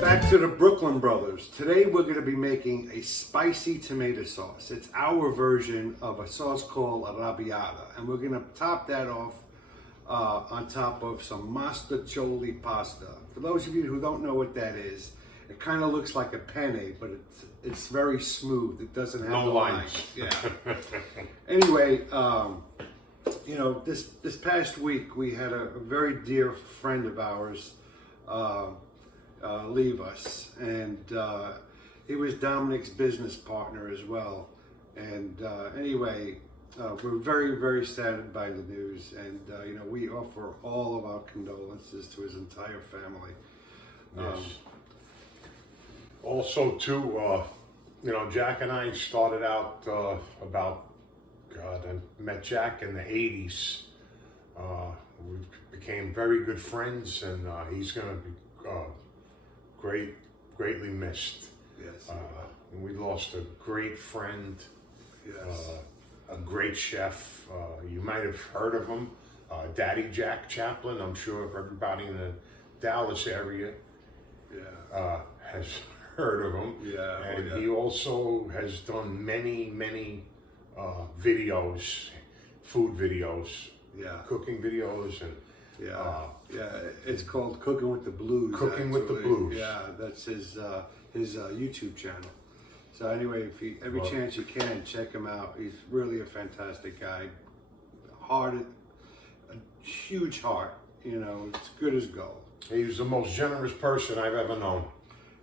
Back to the Brooklyn Brothers. Today we're going to be making a spicy tomato sauce. It's our version of a sauce called Arrabbiata. And we're going to top that off on top of some Mostaccioli pasta. For those of you who don't know what that is, it kind of looks like a penne, but it's very smooth. It doesn't have no lines. Yeah. Anyway, you know, this past week we had a very dear friend of ours leave us, and he was Dominic's business partner as well. And anyway, we're very, very saddened by the news, and you know, we offer all of our condolences to his entire family. Yes. Also, too, you know, Jack and I started out I met Jack in the 80s. We became very good friends, and he's going to be greatly missed. Yes. And we lost a great friend, Yes. a great chef. You might have heard of him, Daddy Jack Chaplin. I'm sure everybody in the Dallas area has heard of him. Yeah. And he also has done many videos, food videos, cooking videos, and it's called Cooking with the Blues. Cooking with the Blues. Yeah, that's his YouTube channel. So anyway, if every chance you can, check him out. He's really a fantastic guy. A huge heart. You know, it's good as gold. He's the most generous person I've ever known.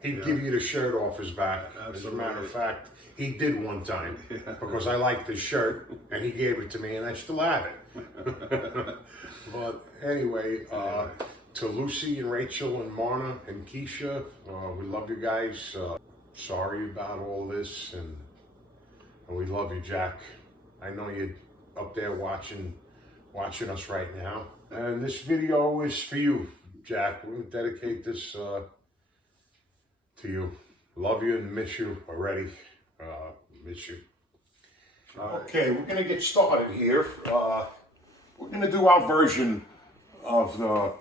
He'd give you the shirt off his back. Absolutely. As a matter of fact, he did one time because I liked his shirt, and he gave it to me, and I still have it. But anyway, to Lucy and Rachel and Marna and Keisha, we love you guys. Sorry about all this, and we love you, Jack. I know you're up there watching us right now. And this video is for you, Jack. We're going to dedicate this to you. Love you and miss you already. Miss you. Okay, we're going to get started here. We're going to do our version of the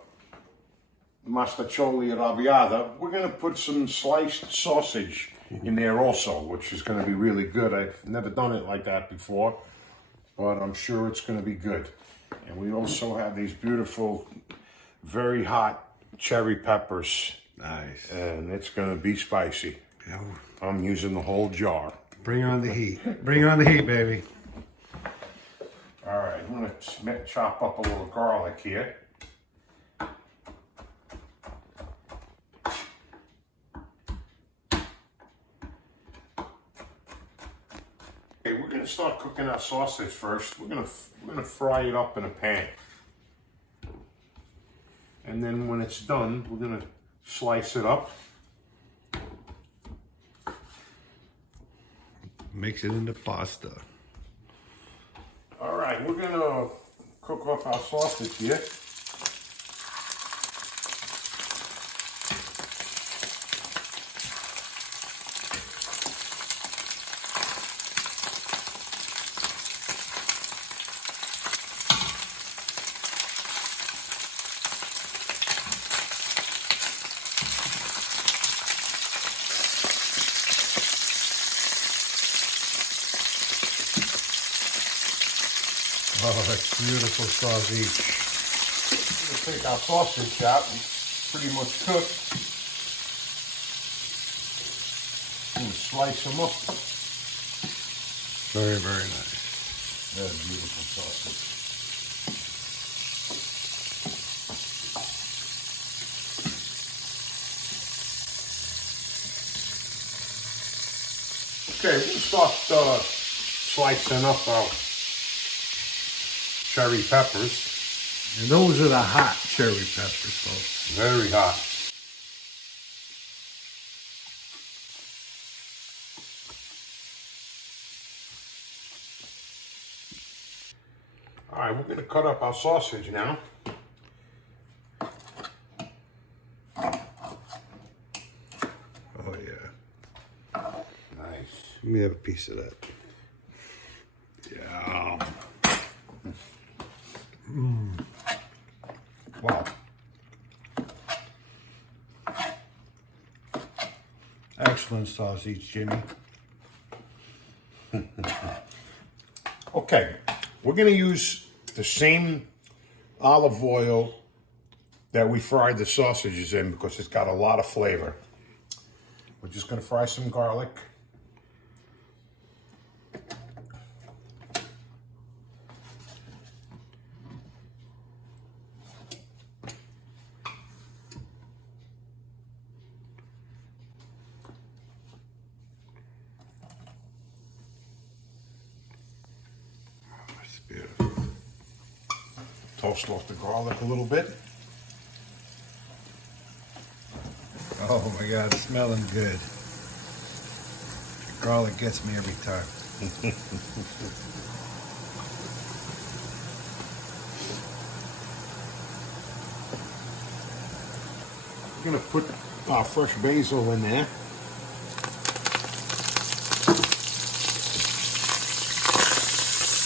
Mostaccioli Arrabbiata. We're going to put some sliced sausage in there also, which is going to be really good. I've never done it like that before, but I'm sure it's going to be good. And we also have these beautiful, very hot cherry peppers. Nice. And it's going to be spicy. Yeah. I'm using the whole jar. Bring on the heat. Bring on the heat, baby. All right, I'm going to chop up a little garlic here. Okay, we're going to start cooking our sausage first. We're going to fry it up in a pan. And then when it's done, we're going to slice it up. Mix it into pasta. All right, we're going to cook up our sausage here. Oh, that's beautiful sausage. We'll take our sausage out, it's pretty much cooked, and slice them up. Very, very nice. That's beautiful sausage. Okay, we'll start slicing up our cherry peppers. And those are the hot cherry peppers, folks. Very hot. All right, we're going to cut up our sausage now. Oh, yeah. Nice. Let me have a piece of that. Yeah. Wow. Michelin sausage, Jimmy. Okay, we're gonna use the same olive oil that we fried the sausages in because it's got a lot of flavor. We're just gonna fry some garlic. That's beautiful. Toast off the garlic a little bit. Oh my God, it's smelling good. Garlic gets me every time. We're gonna put our fresh basil in there.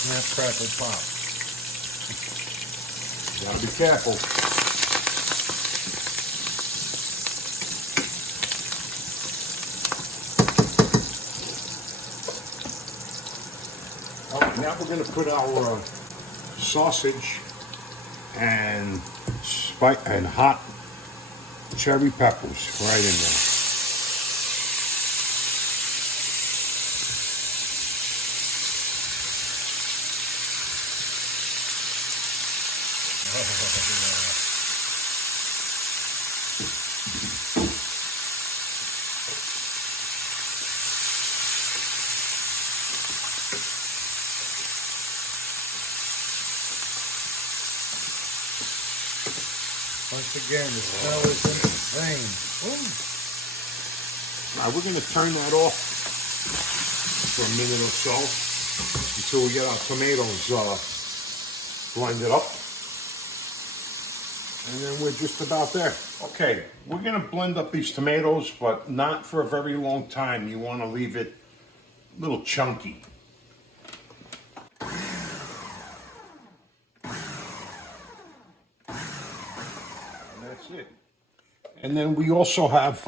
Snap, crackle, pop. Gotta be careful. Now we're going to put our sausage and hot cherry peppers right in there. Once again, the smell is insane. Now we're going to turn that off for a minute or so until we get our tomatoes blended up. And then we're just about there. Okay, we're going to blend up these tomatoes, but not for a very long time. You want to leave it a little chunky. That's it. And then we also have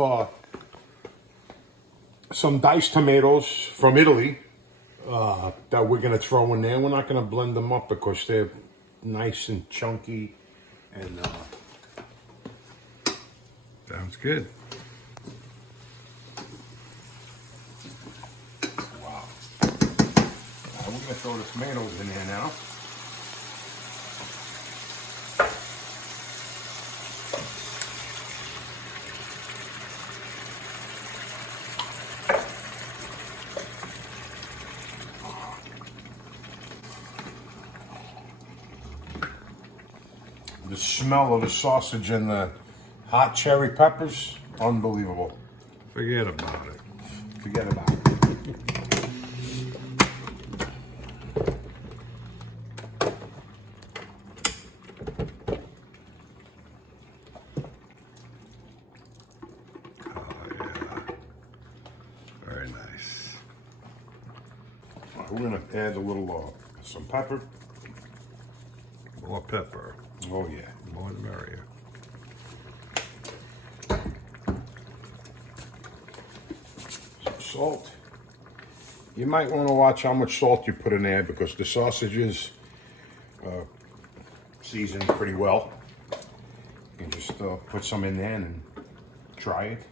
some diced tomatoes from Italy that we're going to throw in there. We're not going to blend them up because they're nice and chunky. And Sounds good. wow. We're going to throw the tomatoes in there now. The smell of the sausage and the hot cherry peppers, unbelievable. Forget about it. Forget about it. Oh yeah. Very nice. We're gonna add a little some pepper. More pepper. Oh yeah. More the merrier. Some salt. You might want to watch how much salt you put in there because the sausage is seasoned pretty well. You can just put some in there and try it.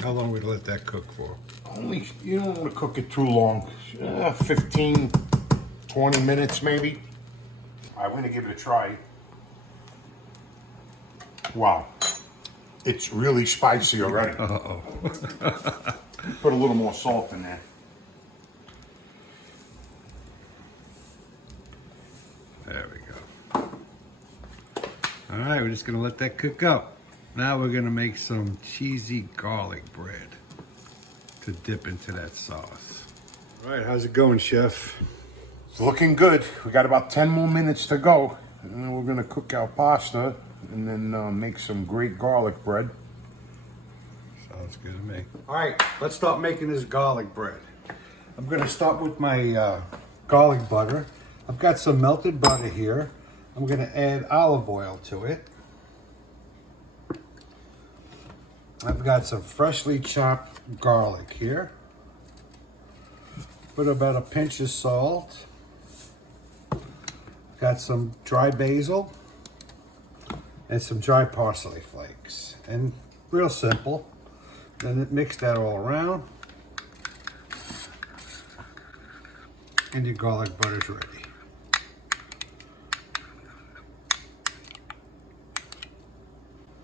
How long would you let that cook for? Only, you don't want to cook it too long. 15, 20 minutes maybe. I'm going to give it a try. Wow. It's really spicy already. Uh-oh. Put a little more salt in there. There we go. All right, we're just gonna let that cook up. Now we're gonna make some cheesy garlic bread to dip into that sauce. All right, how's it going, Chef? It's looking good. We got about 10 more minutes to go. And then we're going to cook our pasta and then make some great garlic bread. Sounds good to me. All right, let's start making this garlic bread. I'm gonna start with my garlic butter. I've got some melted butter here. I'm going to add olive oil to it. I've got some freshly chopped garlic here. Put about a pinch of salt. Got some dry basil and some dry parsley flakes. And real simple. Then mix that all around. And your garlic butter's ready.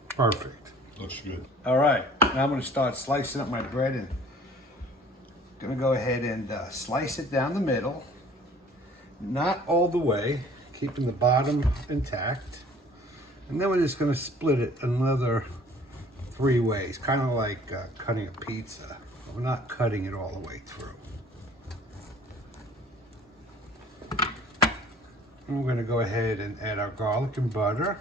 Perfect. Looks good. All right, now I'm going to start slicing up my bread and going to go ahead and slice it down the middle. Not all the way, keeping the bottom intact. And then we're just going to split it another 3 ways, kind of like cutting a pizza. We're not cutting it all the way through. And we're going to go ahead and add our garlic and butter.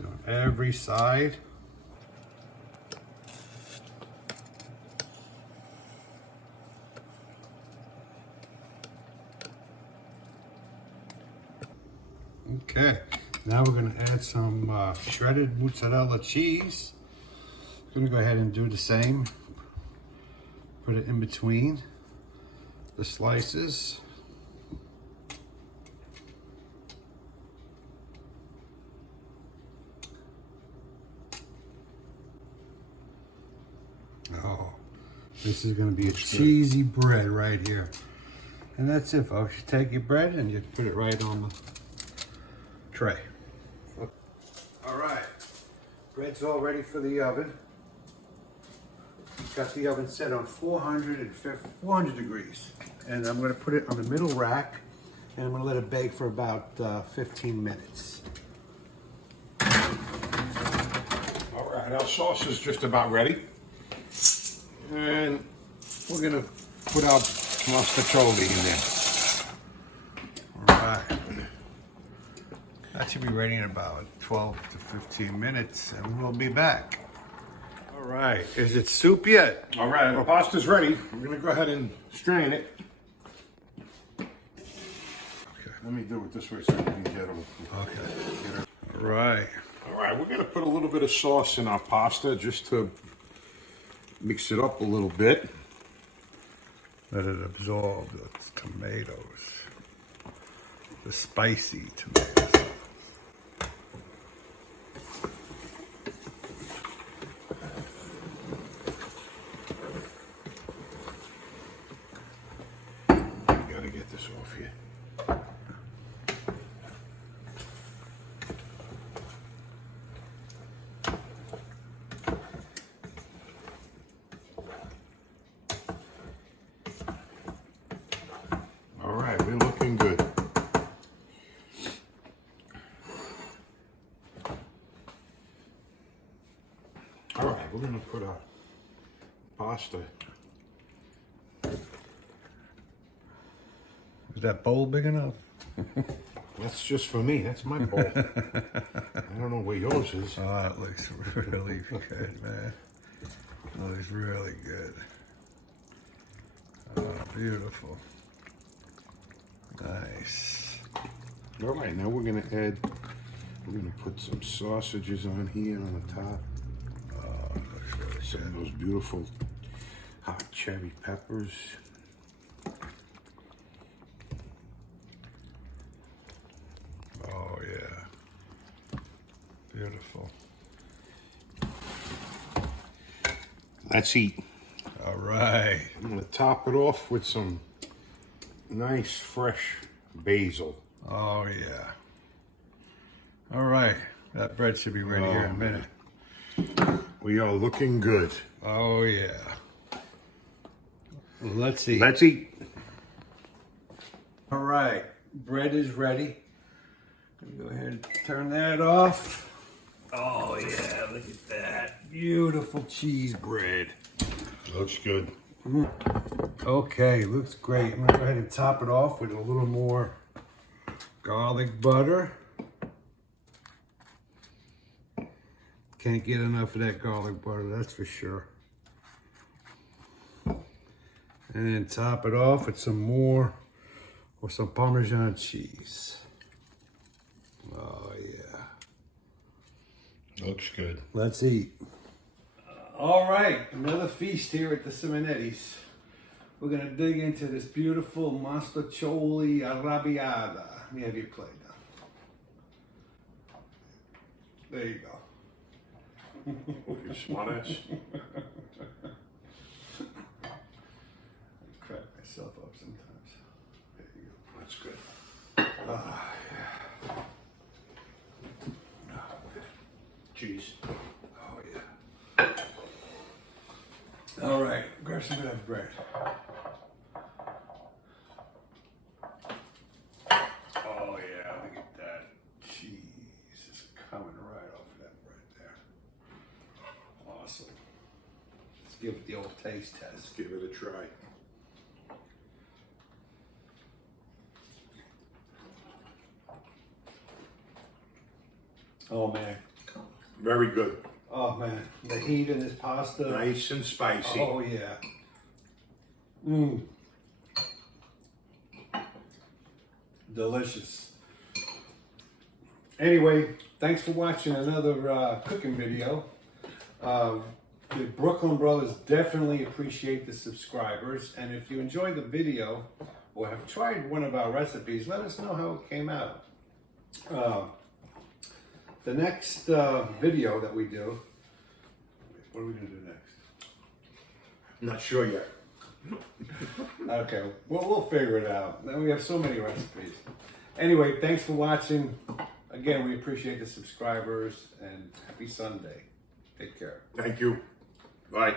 On every side. Okay, now we're going to add some shredded mozzarella cheese. I'm going to go ahead and do the same. Put it in between the slices. Oh, this is going to be a cheesy bread right here. And that's it, folks. You take your bread and you put it right on the tray. All right, bread's all ready for the oven. Got the oven set on 400 degrees. And I'm going to put it on the middle rack and I'm going to let it bake for about 15 minutes. All right, our sauce is just about ready. And we're going to put our Mostaccioli in there. All right. That should be ready in about 12 to 15 minutes and we'll be back. All right, is it soup yet? All right, our pasta's ready. We're going to go ahead and strain it. Okay, let me do it this way so you can get them. Okay. All right. All right, we're going to put a little bit of sauce in our pasta just to mix it up a little bit. Let it absorb the tomatoes, the spicy tomatoes. Gotta get this off here. All right, we're looking good. All right, we're gonna put our pasta. Is that bowl big enough? That's just for me. That's my bowl. I don't know where yours is. Oh, that looks really good, man. That looks really good. Oh, beautiful. Nice. All right, now we're gonna put some sausages on here on the top. Oh, that looks really Some of those beautiful hot cherry peppers. Oh, yeah. Beautiful. Let's eat. All right. I'm gonna top it off with some nice fresh basil. Oh, yeah. All right. That bread should be ready here in a minute. We are looking good. Oh, yeah. Let's eat. Let's eat. All right. Bread is ready. Go ahead and turn that off. Oh, yeah. Look at that. Beautiful cheese bread. Looks good. Okay. Looks great. I'm going to go ahead and top it off with a little more garlic butter. Can't get enough of that garlic butter, that's for sure. And then top it off with some more, or some Parmesan cheese. Oh yeah. Looks good. Let's eat. All right, another feast here at the Simonetti's. We're gonna dig into this beautiful Mostaccioli Arrabbiata. Let me have your plate now. There you go. You smart ass. I crack myself up sometimes. There you go. That's good. Ah, yeah. Cheese. Oh, yeah. All right, grab some of that bread. Oh, yeah, look at that. Cheese is coming right off of that bread there. Awesome. Let's give it the old taste test. Let's give it a try. Oh, man. Very good. Oh, man. The heat in this pasta. Nice and spicy. Oh, yeah. Mmm. Delicious. Anyway, thanks for watching another cooking video. The Brooklyn Brothers definitely appreciate the subscribers. And if you enjoyed the video or have tried one of our recipes, let us know how it came out. The next video that we do, what are we going to do next? Not sure yet. Okay, well, we'll figure it out. We have so many recipes. Anyway, thanks for watching. Again, we appreciate the subscribers and happy Sunday. Take care. Thank you. Bye.